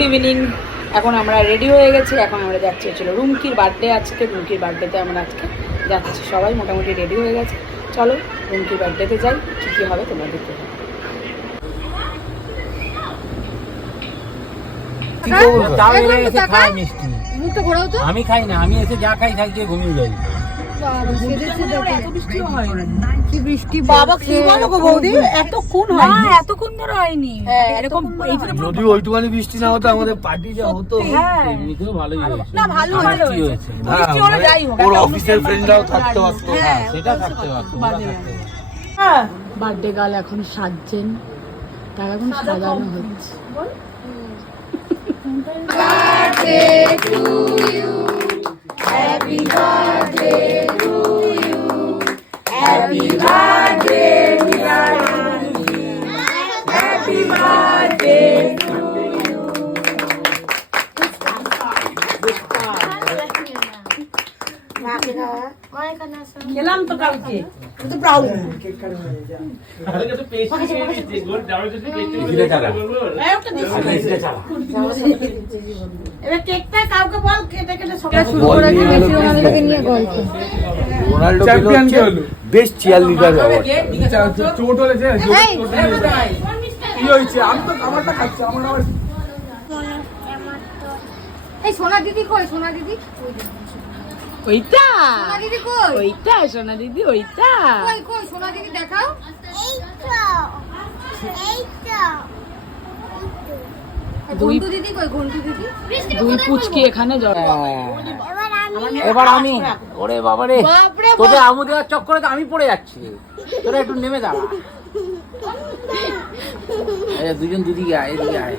Good evening. এখন আমরা ready হয়ে গেছি, এখন আমরা যাচ্ছি হচ্ছিল রুমকির বার্থডে আজকে। রুমকির বার্থডেতে আমরা আজকে যাচ্ছি, সবাই মোটামুটি রেডি হয়ে গেছে। চলো রুমকির বার্থডেতে যাই, কী কী হবে তোমরা দেখতে পাবে। আমি খাই না, আমি এসে যা খাই থাকি ঘুমিয়ে যাই। যদি ওইটুখানি বৃষ্টি না হতো আমাদের পার্টি যা হতো এমনিতেও ভালোই হয়েছে। ওর অফিসের ফ্রেন্ডরাও থাকতে পারতো। সেটা থাকতে পারতো। বার্থডে গার্ল এখন সাজছেন, তার এখন সাজানো হচ্ছে। খেলাম তো কালকে এবার কেকটা কাউকে বল কেটে কেটে সবাই শুরু করে দিয়ে মেসি রোনাল্ডোকে নিয়ে গল্প। রোনাল্ডো চ্যাম্পিয়ন কে হলো? বেস্ট চিয়ার লিডার চোট হয়েছে কি হয়েছে? আমি তো আমারটা খাচ্ছি আমার এই সোনা দিদি কই? সোনা দিদি ওইটা সোনা দিদি কই? ওইটা সোনা দিদি, ওইটা কই কই সোনা দিদি দেখাও। ঘন্টু দিদি কই? ঘন্টু দিদি দুই পুচকি এখানে জড়ো। এবার আমি, ওরে বাবারে, তোদের আমু দেওয়ার চক্করে তো আমি পড়ে যাচ্ছি। তোরা একটু নেমে দাঁড়া। দুজন দিদিকে আয়, এদিকে আয়।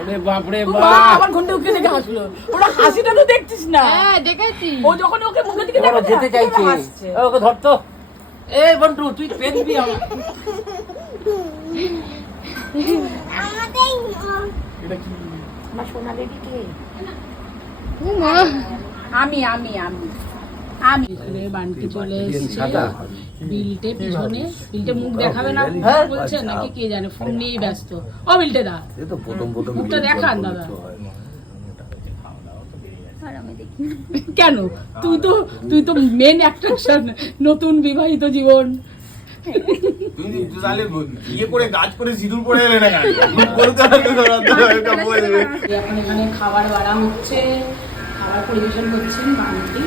ওরে বাপরে বাপ, আমার ঘন্টা উঠে দেখে হাসলো। ওরা হাসিটা তো দেখছিস না? হ্যাঁ দেখেছি। ও যখন ওকে মুখের দিকে ওরা যেতে চাইছে। ওকে ধরতো। এই বন্টু, তুই পেন দিবি আমার। আমার সোনা বেবি কে? আমি আমি আমি আমি এখানে বান্টি চলে এসেছে। বিলটে পিছনে, বিলটে মুখ দেখাবে না বলছে নাকি কে জানে, ফোন নিয়েই ব্যস্ত। ও বিলটে দা, মুখটা দেখান দাদা। কেন? তুই তো মেন অ্যাট্রাকশন, নতুন বিবাহিত জীবন। এখন এখানে খাবার বাড়া হচ্ছে, খাবার পরিবেশন করছেন বান্টি।